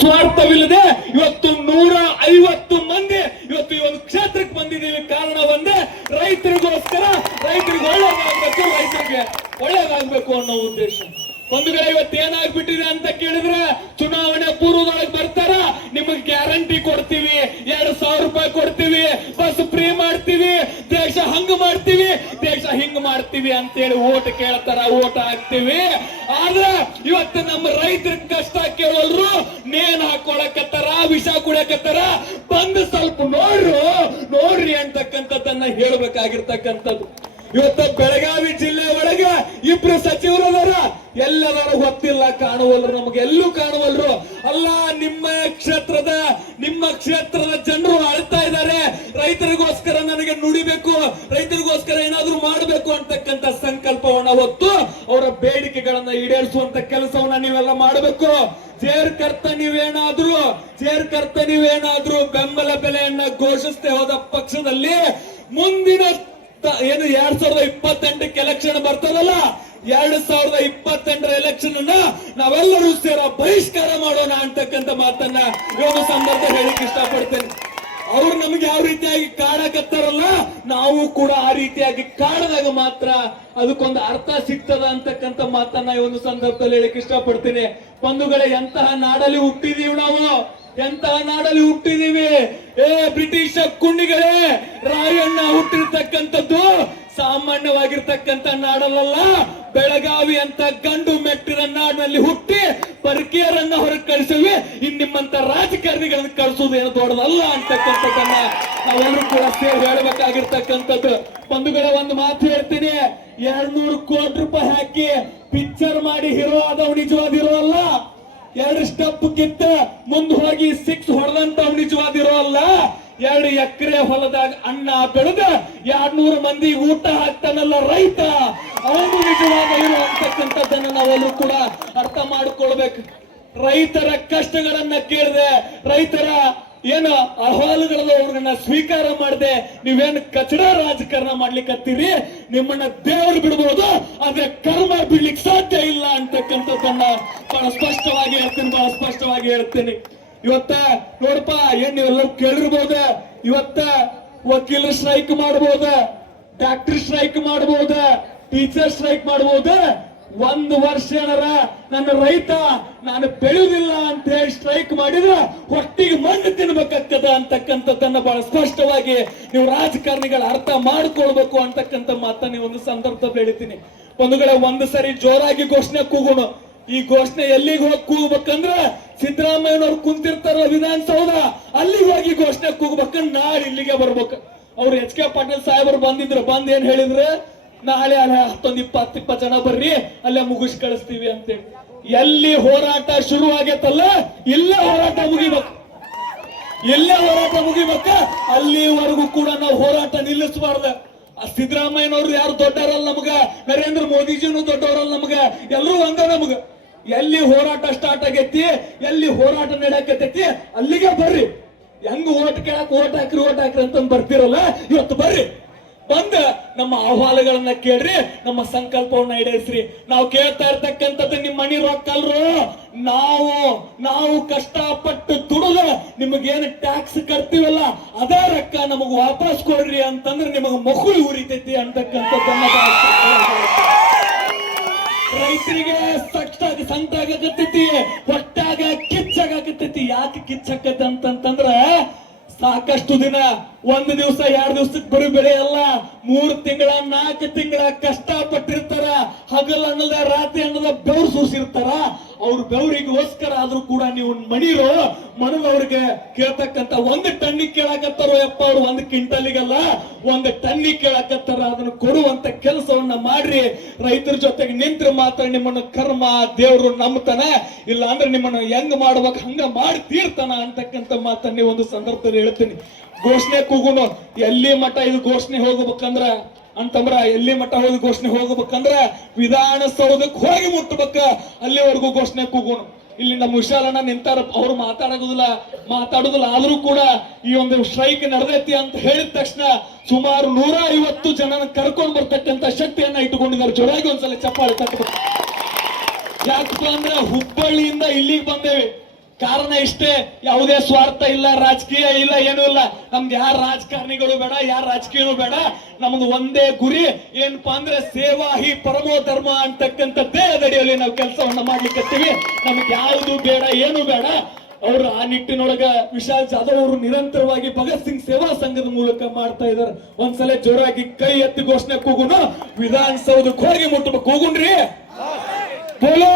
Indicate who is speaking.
Speaker 1: ಸ್ವಾರ್ಥವಿಲ್ಲದೆ ಇವತ್ತು ನೂರ ಐವತ್ತು ಮಂದಿ ಇವತ್ತು ಈ ಒಂದು ಕ್ಷೇತ್ರಕ್ಕೆ ಬಂದಿದ್ದೀವಿ. ಕಾರಣ ಒಂದೇ, ರೈತರಿಗೋಸ್ಕರ ರೈತರಿಗೆ ಒಳ್ಳೇದಾಗಬೇಕು ರೈತರಿಗೆ ಒಳ್ಳೇದಾಗಬೇಕು ಅನ್ನೋ ಉದ್ದೇಶ. ಒಂದು ಕಡೆ ಇವತ್ತು ಏನಾಗ್ಬಿಟ್ಟಿದೆ ಅಂತ ಕೇಳಿದ್ರೆ ಚುನಾವಣೆ ಪೂರ್ವದೊಳಗೆ ಬರ್ತಾರ, ನಿಮಗೆ ಗ್ಯಾರಂಟಿ ಕೊಡ್ತೀವಿ, ಎರಡು ಸಾವಿರ ರೂಪಾಯಿ ಕೊಡ್ತೀವಿ, ಬಸ್ ಫ್ರೀ ಮಾಡ್ತೀವಿ, ದೇಶ ಹಂಗ ಮಾಡ್ತೀವಿ, ದೇಶ ಹಿಂಗ್ ಮಾಡ್ತೀವಿ ಅಂತ ಹೇಳಿ ಓಟ್ ಕೇಳ್ತಾರ, ಓಟ್ ಹಾಕ್ತಿವಿ. ಆದ್ರೆ ಇವತ್ತು ನಮ್ಮ ರೈತರ ಕಷ್ಟ ಕೇಳೋರು ನೇನ್ ಹಾಕೊಳಕತ್ತಾರ, ವಿಷ ಕುಡಿಯಕತ್ತಾರ, ಬಂದು ಸ್ವಲ್ಪ ನೋಡ್ರು, ನೋಡ್ರಿ ಅಂತಕ್ಕಂಥದ್ದನ್ನ ಹೇಳ್ಬೇಕಾಗಿರ್ತಕ್ಕಂಥದ್ದು. ಇವತ್ತು ಬೆಳಗಾವಿ ಜಿಲ್ಲೆ ಒಳಗೆ ಇಬ್ರು ಕಾಣುವಲ್ರು ನಮಗೆ ಎಲ್ಲೂ ಕಾಣುವಲ್ರು. ಅಲ್ಲ, ನಿಮ್ಮ ಕ್ಷೇತ್ರದ ನಿಮ್ಮ ಕ್ಷೇತ್ರದ ಜನರು ಅಳ್ತಾ ಇದ್ದಾರೆ. ರೈತರಿಗೋಸ್ಕರ ನನಗೆ ನುಡಿಬೇಕು, ರೈತರಿಗೋಸ್ಕರ ಏನಾದ್ರೂ ಮಾಡಬೇಕು ಅಂತಕ್ಕಂತ ಸಂಕಲ್ಪವನ್ನ ಹೊತ್ತು ಅವರ ಬೇಡಿಕೆಗಳನ್ನ ಈಡೇರಿಸುವಂತ ಕೆಲಸವನ್ನ ನೀವೆಲ್ಲ ಮಾಡಬೇಕು. ಜೇರ್ಕರ್ತ ನೀವೇನಾದ್ರೂ ಜೇರ್ಕರ್ತ ನೀವೇನಾದ್ರೂ ಬೆಂಬಲ ಬೆಲೆಯನ್ನ ಘೋಷಿಸದೆ ಹೋದ ಪಕ್ಷದಲ್ಲಿ ಮುಂದಿನ ಏನು ಎರಡ್ ಸಾವಿರದ ಇಪ್ಪತ್ತೆಂಟಕ್ಕೆ ಎಲೆಕ್ಷನ್ ಬರ್ತದಲ್ಲ ಎರಡ್ ಸಾವಿರದ ಇಪ್ಪತ್ತೆಂಟರ ಎಲೆಕ್ಷನ್ ಅನ್ನ ನಾವೆಲ್ಲರೂ ಸೇರ ಬಹಿಷ್ಕಾರ ಮಾಡೋಣ ಅಂತಕ್ಕಂಥ ಮಾತನ್ನ ಇವತ್ತು ಸಂದರ್ಭ ಹೇಳಿಕ್ ಇಷ್ಟಪಡ್ತೇನೆ. ಅವ್ರು ನಮ್ಗೆ ಯಾವ ರೀತಿಯಾಗಿ ಕಾಡಕತ್ತಾರಲ್ಲ, ನಾವು ಕೂಡ ಆ ರೀತಿಯಾಗಿ ಕಾಡದಾಗ ಮಾತ್ರ ಅದಕ್ಕೊಂದು ಅರ್ಥ ಸಿಗ್ತದ ಅಂತಕ್ಕಂಥ ಮಾತನ್ನ ಈ ಒಂದು ಸಂದರ್ಭದಲ್ಲಿ ಹೇಳಿಕ್ ಇಷ್ಟಪಡ್ತೀನಿ. ಬಂಧುಗಳೇ, ಎಂತಹ ನಾಡಲ್ಲಿ ಹುಟ್ಟಿದೀವಿ ನಾವು? ಎಂತಹ ನಾಡಲ್ಲಿ ಹುಟ್ಟಿದೀವಿ? ಏ, ಬ್ರಿಟಿಷ ಕುಂಡಿಗಳೇ ರಾಯಣ್ಣ ಹುಟ್ಟಿರ್ತಕ್ಕಂಥದ್ದು ಸಾಮಾನ್ಯವಾಗಿರ್ತಕ್ಕಂಥ ನಾಡಲ್ಲ ಬೆಳಗಾವಿ ಅಂತ ಗಂಡು ಮೆಟ್ಟಿನ ನಾಡಿನಲ್ಲಿ ಹುಟ್ಟಿ ಪರಕೀಯರನ್ನ ಹೊರಗೆ ಕಳಿಸಿವಿ ಇನ್ ನಿಮ್ಮಂತ ರಾಜಕಾರಣಿಗಳನ್ನ ಕಳಿಸೋದು ಏನು ದೊಡ್ಡದಲ್ಲ ಅಂತಕ್ಕಂಥದ್ದನ್ನ ನಾವೆಲ್ಲರೂ ಕೂಡ ಸೇರಿ ಹೇಳಬೇಕಾಗಿರ್ತಕ್ಕಂಥದ್ದು. ಬಂಧುಗಳ, ಒಂದು ಮಾತು ಹೇಳ್ತೀನಿ. ಎರಡ್ನೂರು ಕೋಟಿ ರೂಪಾಯಿ ಹಾಕಿ ಪಿಕ್ಚರ್ ಮಾಡಿ ಹೀರೋ ಆದವ್ ನಿಜವಾದ ಅಲ್ಲ. ಎರಡು ಸ್ಟೆಪ್ ಕಿತ್ತ ಮುಂದ್ ಹೋಗಿ ಸಿಕ್ಸ್ ಹೊಡೆದಂತ ನಿಜವಾದಿರೋ ಅಲ್ಲ. ಎರಡು ಎಕರೆ ಹೊಲದಾಗ ಅಣ್ಣ ಬೆಳೆದ ಎರಡ್ ನೂರು ಮಂದಿ ಊಟ ಹಾಕ್ತಾನಲ್ಲ ರೈತ. ಅವನು ನಿಜವಾಗ ಇರುವಂತಕ್ಕಂಥದ್ದನ್ನ ನಾವೆಲ್ಲರೂ ಕೂಡ ಅರ್ಥ ಮಾಡ್ಕೊಳ್ಬೇಕು. ರೈತರ ಕಷ್ಟಗಳನ್ನ ಕೇಳಿದೆ, ರೈತರ ಏನು ಅಹವಾಲುಗಳದ ಅವ್ರನ್ನ ಸ್ವೀಕಾರ ಮಾಡದೆ, ನೀವೇನು ಕಚಡ ರಾಜಕಾರಣ ಮಾಡ್ಲಿಕ್ಕತ್ತೀರಿ ನಿಮ್ಮನ್ನ ದೇವರು ಬಿಡಬಹುದು ಆದ್ರೆ ಕರ್ಮ ಬಿಡ್ಲಿಕ್ಕೆ ಸಾಧ್ಯ ಇಲ್ಲ ಅಂತಕ್ಕಂಥದ್ದನ್ನ ಬಹಳ ಸ್ಪಷ್ಟವಾಗಿ ಹೇಳ್ತೀನಿ, ಬಹಳ ಸ್ಪಷ್ಟವಾಗಿ ಹೇಳ್ತೀನಿ. ಇವತ್ತ ನೋಡಪ್ಪ, ಏನ್ ನೀವೆಲ್ಲರೂ ಕೇಳಿರ್ಬೋದ? ಇವತ್ತ ವಕೀಲರು ಸ್ಟ್ರೈಕ್ ಮಾಡಬಹುದ ಡಾಕ್ಟರ್ ಸ್ಟ್ರೈಕ್ ಮಾಡಬಹುದ ಟೀಚರ್ ಸ್ಟ್ರೈಕ್ ಮಾಡಬಹುದ ಒಂದು ವರ್ಷ ಏನಾರ ನನ್ನ ರೈತ ನಾನು ಬೆಳೆಯುವುದಿಲ್ಲ ಅಂತ ಹೇಳಿ ಸ್ಟ್ರೈಕ್ ಮಾಡಿದ್ರ ಹೊಟ್ಟಿಗೆ ಮಣ್ಣು ತಿನ್ಬೇಕಾಗ್ತದ ಅಂತಕ್ಕಂಥದ್ದನ್ನ ಬಹಳ ಸ್ಪಷ್ಟವಾಗಿ ನೀವು ರಾಜಕಾರಣಿಗಳ ಅರ್ಥ ಮಾಡ್ಕೊಳ್ಬೇಕು ಅಂತಕ್ಕಂಥ ಮಾತನ್ನ ಒಂದು ಸಂದರ್ಭದಲ್ಲಿ ಹೇಳ್ತೀನಿ. ಕಡೆ ಒಂದು ಸರಿ ಜೋರಾಗಿ ಘೋಷಣೆ ಕೂಗೋಣ. ಈ ಘೋಷಣೆ ಎಲ್ಲಿಗೆ ಹೋಗಿ ಕೂಗ್ಬೇಕಂದ್ರ ಸಿದ್ದರಾಮಯ್ಯನವ್ರು ಕುಂತಿರ್ತಾರ ವಿಧಾನಸೌಧ, ಅಲ್ಲಿಗೆ ಹೋಗಿ ಘೋಷಣೆ ಕೂಗ್ಬೇಕಂದ್ರೆ ನಾಳೆ ಇಲ್ಲಿಗೆ ಬರ್ಬೇಕು. ಅವ್ರು ಎಚ್ ಕೆ ಪಾಟೀಲ್ ಸಾಹೇಬರು ಬಂದಿದ್ರು, ಬಂದ್ ಏನ್ ಹೇಳಿದ್ರೆ? ನಾಳೆ ಅಲ್ಲೇ ಹತ್ತೊಂದ್ ಇಪ್ಪತ್ತು ಇಪ್ಪತ್ತು ಜನ ಬರ್ರಿ, ಅಲ್ಲೇ ಮುಗಿಸ್ ಕಳಿಸ್ತೀವಿ ಅಂತೇಳಿ. ಎಲ್ಲಿ ಹೋರಾಟ ಶುರು ಆಗೈತಲ್ಲ, ಇಲ್ಲೇ ಹೋರಾಟ ಮುಗಿಬೇಕು. ಎಲ್ಲೇ ಹೋರಾಟ ಮುಗಿಬೇಕ, ಅಲ್ಲಿವರೆಗೂ ಕೂಡ ನಾವು ಹೋರಾಟ ನಿಲ್ಲಿಸಬಾರ್ದ. ಸಿದ್ದರಾಮಯ್ಯನವ್ರು ಯಾರು ದೊಡ್ಡವರಲ್ಲ ನಮಗ? ನರೇಂದ್ರ ಮೋದಿಜಿನೂ ದೊಡ್ಡವರಲ್ಲ ನಮಗ? ಎಲ್ಲರೂ ಒಂದ ನಮಗ. ಎಲ್ಲಿ ಹೋರಾಟ ಸ್ಟಾರ್ಟ್ ಆಗೈತಿ, ಎಲ್ಲಿ ಹೋರಾಟ ನಡೆಯಕತ್ತೈತಿ, ಅಲ್ಲಿಗೆ ಬರ್ರಿ. ಹೆಂಗ್ ಓಟ್ ಕೇಳಕ್ ಓಟ್ ಹಾಕ್ರಿ ಓಟ್ ಹಾಕ್ರಿ ಅಂತ ಬರ್ತಿರಲ್ಲ, ಇವತ್ತು ಬರ್ರಿ. ಬಂದ ನಮ್ಮ ಅಹವಾಲುಗಳನ್ನ ಕೇಳ್ರಿ, ನಮ್ಮ ಸಂಕಲ್ಪವನ್ನ ಈಡೇರಿಸ್ರಿ. ನಾವು ಕೇಳ್ತಾ ಇರ್ತಕ್ಕಂಥದ್ದು ನಿಮ್ಮ ಮನಿ ರೊಕ್ಕಲ್ರು ನಾವು ನಾವು ಕಷ್ಟಪಟ್ಟು ದುಡಿದ ನಿಮಗೇನು ಟ್ಯಾಕ್ಸ್ ಕಟ್ತೀವಲ್ಲ, ಅದೇ ರೊಕ್ಕ ನಮಗ್ ವಾಪಸ್ ಕೊಡ್ರಿ ಅಂತಂದ್ರೆ ನಿಮಗ್ ಮಕ್ಕಳು ಉರಿತೈತಿ ಅಂತಕ್ಕಂಥದ್ದನ್ನ ರೈತರಿಗೆ ಕಿಚ್ಚಕ್ಕತ್ತ ಅಂತಂತಂದ್ರ ಸಾಕಷ್ಟು ದಿನ, ಒಂದು ದಿವಸ, ಎರಡು ದಿವಸಕ್ಕೆ ಬರೀ ಬೆಳೆ ಅಲ್ಲ, ಮೂರು ತಿಂಗಳ, ನಾಲ್ಕು ತಿಂಗಳ ಕಷ್ಟ ಪಟ್ಟಿರ್ತಾರ ಹಗಲ್ ಅನ್ನದ, ರಾತ್ರಿ ಅನ್ನದ ಬೆವರು ಸೂಸಿರ್ತಾರ. ಅವ್ರ ಬೆವರಿಗೋಸ್ಕರ ಆದ್ರೂ ಕೂಡ ನೀವು ಮಣಿರೋ ಮನದವ್ರಿಗೆ ಕೇಳ್ತಕ್ಕಂತ ಒಂದು ಟನ್ನಿಗೆ ಕೇಳಕತ್ತಾರೋ ಯಪ್ಪ ಅವ್ರು ಒಂದು ಕ್ವಿಂಟಲಿಗಲ್ಲ, ಒಂದು ಟನ್ನಿಗೆ ಕೇಳಕತ್ತಾರ, ಅದನ್ನ ಕೊಡುವಂತ ಕೆಲಸವನ್ನ ಮಾಡ್ರಿ. ರೈತರ ಜೊತೆಗೆ ನಿಂತ್ರೆ ಮಾತ್ರ ನಿಮ್ಮನ್ನು ಕರ್ಮ, ದೇವ್ರು ನಂಬ್ತಾನೆ. ಇಲ್ಲ ಅಂದ್ರೆ ನಿಮ್ಮನ್ನ ಹೆಂಗ್ ಮಾಡ್ಬೇಕು, ಹಂಗ ಮಾಡಿ ತೀರ್ತಾನ ಅಂತಕ್ಕಂಥ ಮಾತನ್ನ ಒಂದು ಸಂದರ್ಭದಲ್ಲಿ ಹೇಳ್ತೀನಿ. ಘೋಷಣೆ ಕೂಗುನು ಎಲ್ಲಿ ಮಠ ಇದು ಘೋಷಣೆ ಹೋಗ್ಬೇಕಂದ್ರ ಅಂತಂದ್ರ ಎಲ್ಲಿ ಮಟ್ಟ ಹೋಗಿ ಘೋಷಣೆ ಹೋಗ್ಬೇಕಂದ್ರ ವಿಧಾನಸೌಧಕ್ಕೆ ಹೋಗಿ ಮುಟ್ಟಬೇಕ ಅಲ್ಲಿವರೆಗೂ ಘೋಷಣೆ ಕೂಗೋಣ. ಇಲ್ಲಿ ನಮ್ಮ ವಿಶಾಲಣ್ಣ ನಿಂತಾರ ಅವ್ರು ಮಾತಾಡೋದಿಲ್ಲ ಮಾತಾಡೋದಿಲ್ಲ, ಆದ್ರೂ ಕೂಡ ಈ ಒಂದು ಸ್ಟ್ರೈಕ್ ನಡೆದೈತಿ ಅಂತ ಹೇಳಿದ ತಕ್ಷಣ ಸುಮಾರು ನೂರ ಐವತ್ತು ಜನನ ಕರ್ಕೊಂಡ್ ಬರ್ತಕ್ಕಂತ ಶಕ್ತಿಯನ್ನ ಇಟ್ಟುಕೊಂಡಿದ್ದಾರೆ. ಜೋರಾಗಿ ಒಂದ್ಸಲ ಚಪ್ಪಾಳೆ ತಟ್ಟಬೇಕು. ಯಾಕಪ್ಪ ಅಂದ್ರೆ ಹುಬ್ಬಳ್ಳಿಯಿಂದ ಇಲ್ಲಿಗೆ ಬಂದೇವಿ. ಕಾರಣ ಇಷ್ಟೇ ಯಾವುದೇ ಸ್ವಾರ್ಥ ಇಲ್ಲ ರಾಜಕೀಯ ಇಲ್ಲ ಏನೂ ಇಲ್ಲ. ನಮ್ದು ಯಾರ ರಾಜಕಾರಣಿಗಳು ಬೇಡ ಯಾರ ರಾಜಕೀಯನೂ ಬೇಡ. ನಮ್ದು ಒಂದೇ ಗುರಿ ಏನಪ್ಪಾ ಅಂದ್ರೆ ಸೇವಾ ಹಿ ಪರಮೋ ಧರ್ಮ ಅಂತಕ್ಕಂಥ ದೇಹದಡಿಯಲ್ಲಿ ನಾವು ಕೆಲಸವನ್ನ ಮಾಡ್ಲಿಕ್ಕೆ ನಮ್ಗೆ ಯಾವುದು ಬೇಡ ಏನು ಬೇಡ. ಅವರು ಆ ನಿಟ್ಟಿನೊಳಗ ವಿಶಾಲ್ ಜಾಧವ್ ಅವರು ನಿರಂತರವಾಗಿ ಭಗತ್ ಸಿಂಗ್ ಸೇವಾ ಸಂಘದ ಮೂಲಕ ಮಾಡ್ತಾ ಇದಾರೆ. ಒಂದ್ಸಲ ಜೋರಾಗಿ ಕೈ ಎತ್ತಿ ಘೋಷಣೆ ಕೂಗುನು ವಿಧಾನಸೌಧ ಹೋಗಿ ಮುಟ್ಟಬೇಕು ಕೂಗುಣ್ರಿ ಬೋಲೋ!